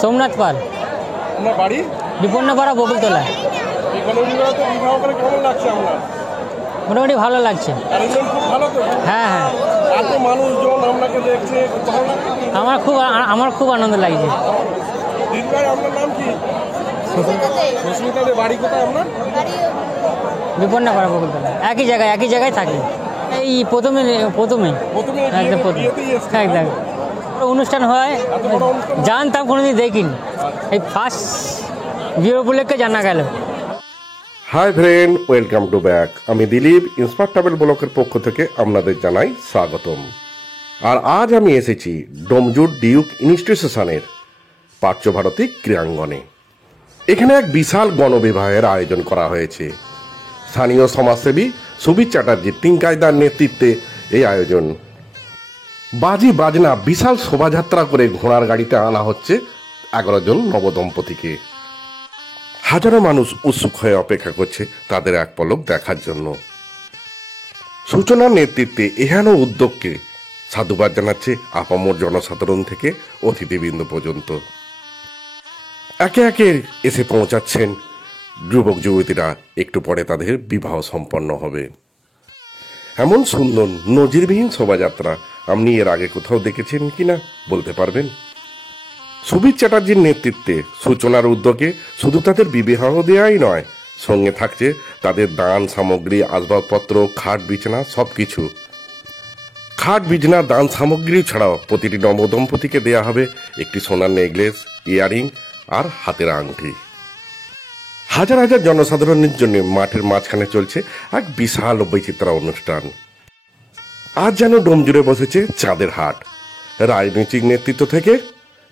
সোমনাথ পাল। আপনার বাড়ি? বিপন্নপাড়া বকুলতলা। এই গণবিবাহতে বিবাহ করে কেমন লাগছে আপনার? মোটামুটি ভালো লাগছে। অ্যারেঞ্জমেন্ট খুব ভালো তো? হ্যাঁ হ্যাঁ, এত মানুষজন আপনাকে দেখছে, খুব ভালো লাগছে? আমার খুব আনন্দ লাগছে। দিদি ভাই, আপনার নাম কি? সুস্মিতা দে। বাড়ি কোথায় আপনার? বিপন্নপাড়া বকুলতলা। একই জায়গায় থাকি। এই প্রথমে একদম প্রথম একদম অনুষ্ঠান হয়, জানতাম কোনোদিন দেখিনি, এই ফার্স্ট বিয়ে উপলক্ষে জানা গেল। Hi friend, welcome to back. আমি দিলীপ, ইন্সপায়ার ট্রাভেল ব্লকের পক্ষ থেকে আপনাদের জানাই স্বাগতম। আর আজ আমি এসেছি ডোমজুর ডিউক ইনস্টিটিউশনের পার্শ্বভারতী ক্রীড়াঙ্গনে। এখানে এক বিশাল গণবিবাহের আয়োজন করা হয়েছে। স্থানীয় সমাজসেবী সুবীর চ্যাটার্জির টিঙ্কাইদার নেতৃত্বে এই আয়োজন। বাজি বাজনা বিশাল শোভাযাত্রা করে ঘোড়ার গাড়িতে আনা হচ্ছে 11 জন নবদম্পতিকে। হাজারো মানুষ উৎসুক হয়ে অপেক্ষা করছে তাদের এক পলক দেখার জন্য। সূচনার নেতৃত্বে এহেন উদ্যোগকে সাধুবাদ জানাচ্ছে আপামর জনসাধারণ থেকে অতিথিবৃন্দ পর্যন্ত। একে একে এসে পৌঁছাচ্ছেন যুবক যুবতীরা। একটু পরে তাদের বিবাহ সম্পন্ন হবে। এমন সুন্দর নজিরবিহীন শোভাযাত্রা আপনি এর আগে কোথাও দেখেছেন কিনা বলতে পারবেন? সুবীর চ্যাটার্জির নেতৃত্বে সূচনার উদ্যোগে শুধু তাদের বিবাহ দেওয়াই নয়, সঙ্গে থাকছে তাদের দান সামগ্রী, আসবাবপত্র, খাট বিছানা সবকিছু। খাট বিছানা দান সামগ্রী ছাড়াও প্রতিটি নবদম্পতিকে দেয়া হবে একটি সোনার নেকলেস, ইয়ারিং আর হাতের আংটি। হাজার হাজার জনসাধারণের জন্য মাঠের মাঝখানে চলছে এক বিশাল বৈচিত্র্য অনুষ্ঠান। আজ যেন ডোমজুড়ে বসেছে চাঁদের হাট। রাজনৈতিক নেতৃত্ব থেকে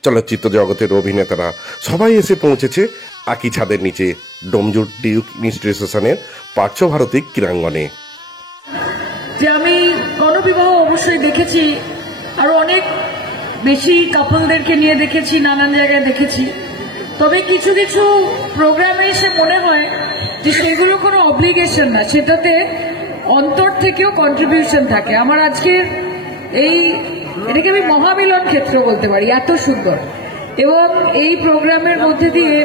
চলচ্চিত্র জগতের অভিনেতারা সবাই এসে পৌঁছেছে একই ছাদের নিচে ডোমজুর ডিউক ইনস্টিটিউশনের পার্শ্বভারতী ক্রীড়াঙ্গনে। যে আমি গণবিবাহ অবশ্যই দেখেছি, আরো অনেক বেশি কাপলদেরকে নিয়ে দেখেছি, নানান জায়গায় দেখেছি। তবে কিছু কিছু প্রোগ্রামে এসে মনে হয় যে সেগুলো কোনো অব্লিগেশন না, সেটাতে অন্তর থেকেও কন্ট্রিবিউশন থাকে। আমার আজকের এটাকে আমি মহামিলন ক্ষেত্র বলতে পারি, এত সুন্দর। এবং এই প্রোগ্রামের মধ্যে দিয়ে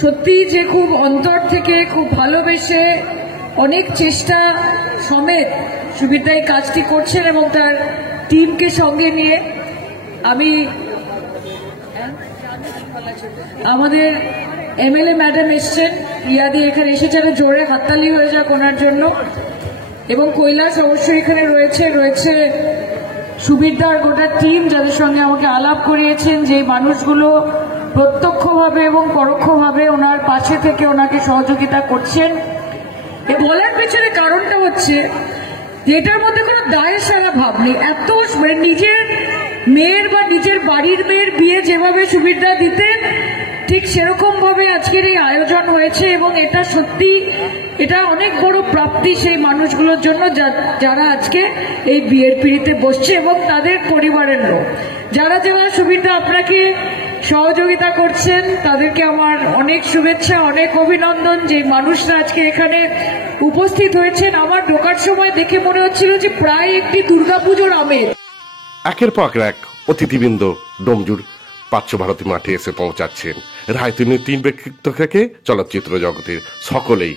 সত্যি যে খুব অন্তর থেকে খুব ভালোবেসে অনেক চেষ্টা সমেত সুবিধা এই কাজটি করছেন এবং তার টিমকে সঙ্গে নিয়ে আমি আমাদের এমএলএ ম্যাডাম এসছেন, ইয়াদি এখানে এসেছে, জোরে হাততালি হয়ে যাক ওনার জন্য। এবং কৈলাস অবশ্যই এখানে রয়েছে সুবিধার গোটা টিম, যাদের সঙ্গে আমাকে আলাপ করিয়েছেন, যে মানুষগুলো প্রত্যক্ষভাবে এবং পরোক্ষভাবে ওনার পাশে থেকে ওনাকে সহযোগিতা করছেন। এ বলার পেছনে কারণটা হচ্ছে যে এটার মধ্যে কোনো দায় সারা ভাব নেই। এত মানে নিজের মেয়ের বা নিজের বাড়ির মেয়ের বিয়ে যেভাবে সুবিধা দিতেন, ঠিক সেরকম ভাবে আজকের এই আয়োজন হয়েছে। এবং এটা সত্যি, এটা অনেক বড় প্রাপ্তি সেই মানুষগুলোর জন্য যারা আজকে এই বিয়ের পিড়িতে বসছে এবং তাদের পরিবারের লোক যারা সুবিধা আপনাকে সহযোগিতা করছেন, তাদেরকে আমার অনেক শুভেচ্ছা, অনেক অভিনন্দন। যে মানুষরা আজকে এখানে উপস্থিত হয়েছেন, আমার ঢোকার সময় দেখে মনে হচ্ছিল যে প্রায় একটি দুর্গাপুজোর আমেজ। একের পর এক অতিথিবৃন্দ ডোমজুর পার্শ্বভারতী মাঠে এসে পৌঁছাচ্ছেন। রাজনৈতিক ব্যক্তিত্ব থেকে চলচ্চিত্র জগতের সকলেই।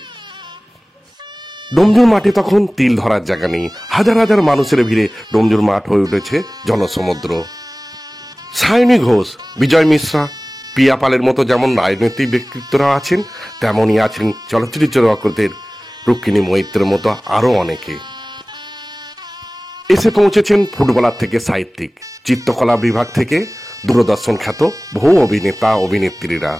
ডোমজুর মাঠে তখন তিল ধরার জায়গা নেই। হাজার হাজার মানুষের ভিড়ে ডোমজুর মাঠ হয়ে উঠেছে জনসমুদ্র। সায়নী ঘোষ, বিজয় মিশ্রা, পিয়া পালের মতো যেমন রাজনৈতিক ব্যক্তিত্বরা আছেন, তেমনই আছেন চলচ্চিত্র জগতের রুক্মিণী মৈত্রের মতো আরো অনেকে। এসে পৌঁছেছেন ফুটবলার থেকে সাহিত্যিক, চিত্রকলা বিভাগ থেকে দূরদর্শন খ্যাত বহু অভিনেতা অভিনেত্রীরা।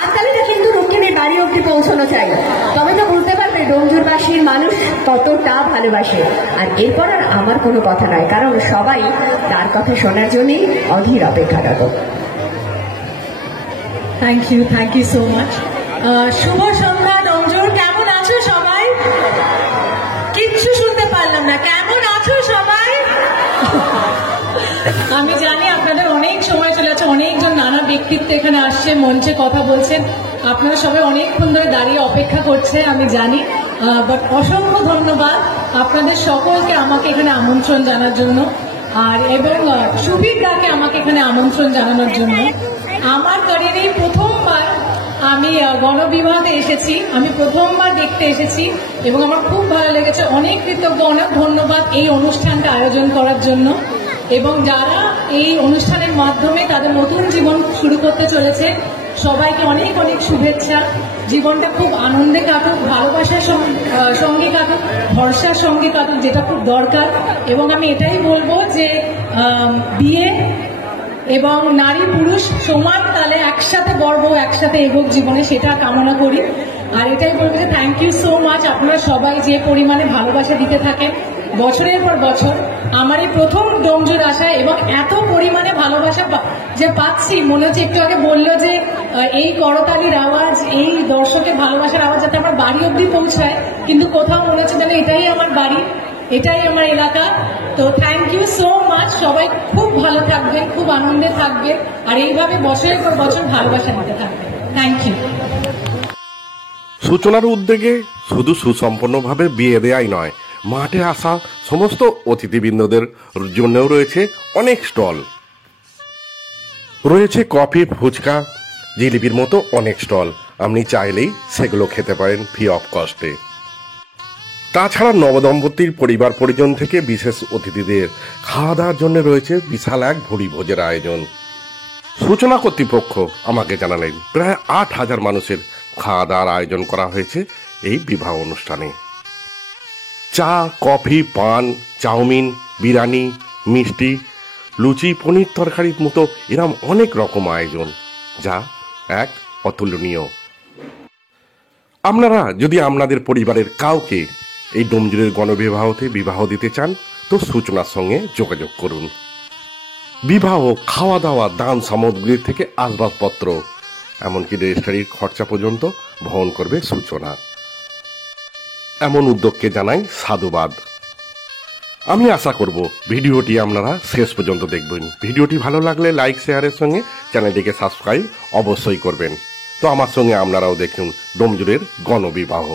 হাততালিটা কিন্তু রুক্মিণীর বাড়ি অব্দি পৌঁছানো চাই, তবে তো বুঝতে পারবে ডোমজুরবাসীর মানুষ কতটা ভালোবাসে। আর এরপর আর আমার কোনো কথা নয়, কারণ সবাই তার কথা শোনার জন্যই অধীর অপেক্ষারত। Thank you so much. শুভ সন্ধ্যা ডোমজুর, কেমন আছো সবাই? কিচ্ছু শুনতে পারলাম না, কেমন আছো সবাই? আমি জানি আপনাদের অনেক সময় চলে যাচ্ছে, অনেকজন নানা ব্যক্তিত্ব এখানে আসছে, মঞ্চে কথা বলছেন, আপনারা সবাই অনেকক্ষণ ধরে দাঁড়িয়ে অপেক্ষা করছে আমি জানি। বাট অসংখ্য ধন্যবাদ আপনাদের সকলকে আমাকে এখানে আমন্ত্রণ জানার জন্য। আর এবং সুবীর দাকে আমাকে এখানে এখানে আমন্ত্রণ জানানোর জন্য। আমার ক্যারিয়ারেই প্রথমবার আমি গণবিবাহে এসেছি, আমি প্রথমবার দেখতে এসেছি এবং আমার খুব ভালো লেগেছে। অনেক কৃতজ্ঞ, অনেক ধন্যবাদ এই অনুষ্ঠানটা আয়োজন করার জন্য, এবং যারা এই অনুষ্ঠানের মাধ্যমে তাদের নতুন জীবন শুরু করতে চলেছে সবাইকে অনেক অনেক শুভেচ্ছা। জীবনটা খুব আনন্দে কাটুক, ভালোবাসার সঙ্গে কাটুক, ভরসার সঙ্গে কাটুক, যেটা খুব দরকার। এবং আমি এটাই বলবো যে বিয়ে এবং নারী পুরুষ সমান তালে একসাথে গর্ব, একসাথে এগোক জীবনে, সেটা কামনা করি। আর এটাই বলবো যে থ্যাংক ইউ সো মাচ, আপনারা সবাই যে পরিমাণে ভালোবাসা দিতে থাকেন বছরের পর বছর। আমার এই প্রথম ডোমজুর আসা এবং এত পরিমাণে ভালোবাসা যে পাচ্ছি, মনে হচ্ছে একটু আগে বললো যে এই করতালির আওয়াজ, এই দর্শকের ভালোবাসার আওয়াজ যাতে আমার বাড়ি অব্দি পৌঁছায়, কিন্তু কোথাও মনে হচ্ছে যেন এটাই আমার বাড়ি, এটাই আমার এলাকা। তো থ্যাংক ইউ সো মাচ, সবাই খুব ভালো থাকবে, খুব আনন্দে থাকবে, আর এইভাবে বছরের পর বছর ভালোবাসা দিতে থাকবে। Thank you. সূচনার উদ্যোগে শুধু সুসম্পন্নভাবে বিয়ে দেয়াই নয়, মাঠে আসা সমস্ত অতিথিবৃন্দদের জন্যও রয়েছে অনেক স্টল। রয়েছে কফি, ফুচকা, জিলিপির মতো অনেক স্টল। আপনি চাইলেই সেগুলো খেতে পারেন ফ্রি অফ কস্টে। তাছাড়া নবদম্পতির পরিবার পরিজন থেকে বিশেষ অতিথিদের খাওয়া দাওয়ার জন্য রয়েছে বিশাল এক ভুরি ভোজের আয়োজন। সূচনা কর্তৃপক্ষ আমাকে জানালেন প্রায় 8,000 মানুষের খাওয়া দাওয়ার আয়োজন করা হয়েছে এই বিবাহ অনুষ্ঠানে। চা, কফি, পান, চাউমিন, বিরিয়ানি, মিষ্টি, লুচি, পনির তরকারির মতো এরম অনেক রকম আয়োজন, যা এক অতুলনীয়। আপনারা যদি আপনাদের পরিবারের কাউকে এই ডোমজুরের গণবিবাহতে বিবাহ দিতে চান তো সূচনার সঙ্গে যোগাযোগ করুন। বিবাহ, খাওয়া দাওয়া, দান সামগ্রী থেকে আসবাবপত্র, এমনকি রেজিস্ট্রির খরচা পর্যন্ত বহন করবে সূচনা। এমন উদ্যোগকে জানাই সাধুবাদ। আমি আশা করব ভিডিওটি আপনারা শেষ পর্যন্ত দেখবেন। ভিডিওটি ভালো লাগলে লাইক, শেয়ারের সঙ্গে চ্যানেলটিকে সাবস্ক্রাইব অবশ্যই করবেন। তো আমার সঙ্গে আপনারাও দেখুন ডোমজুরের গণবিবাহ।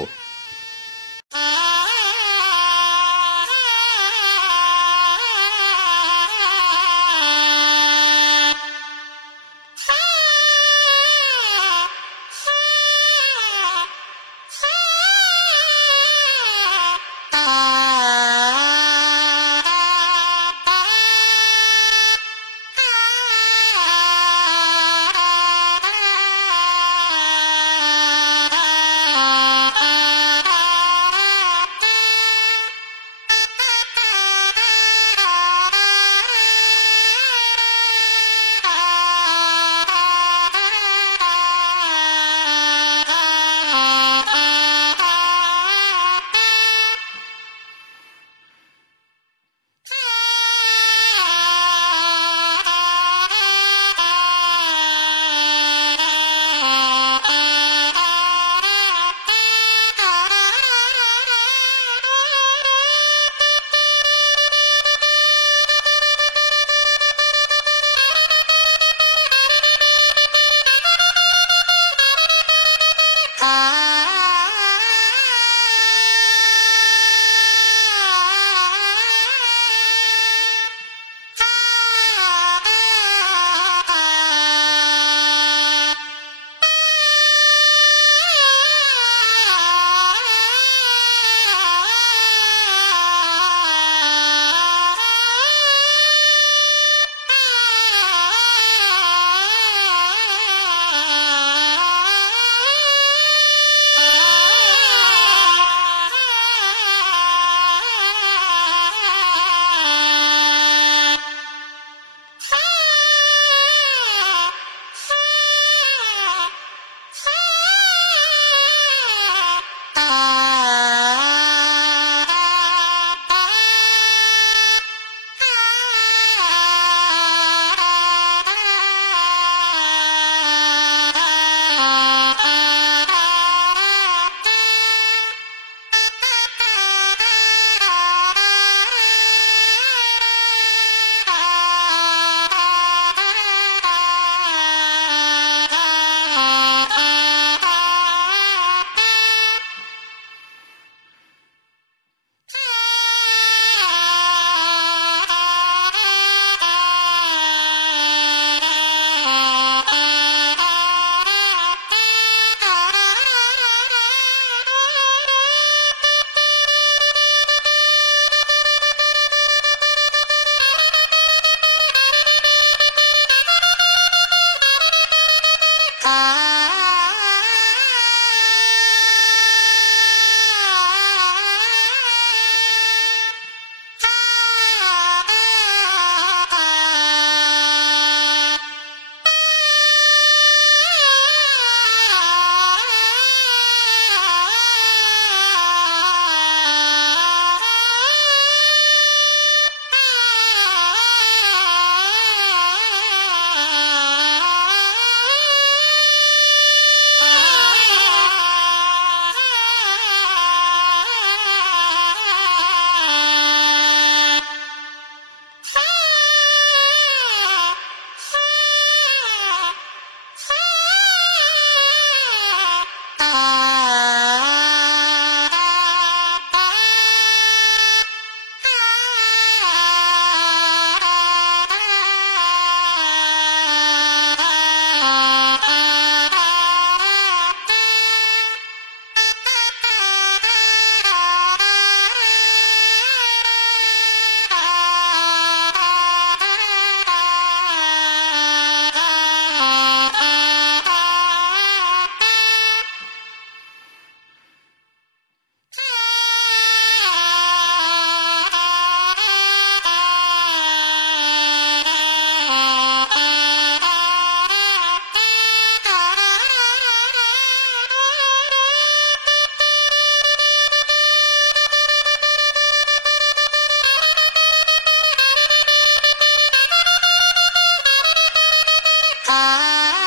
Ah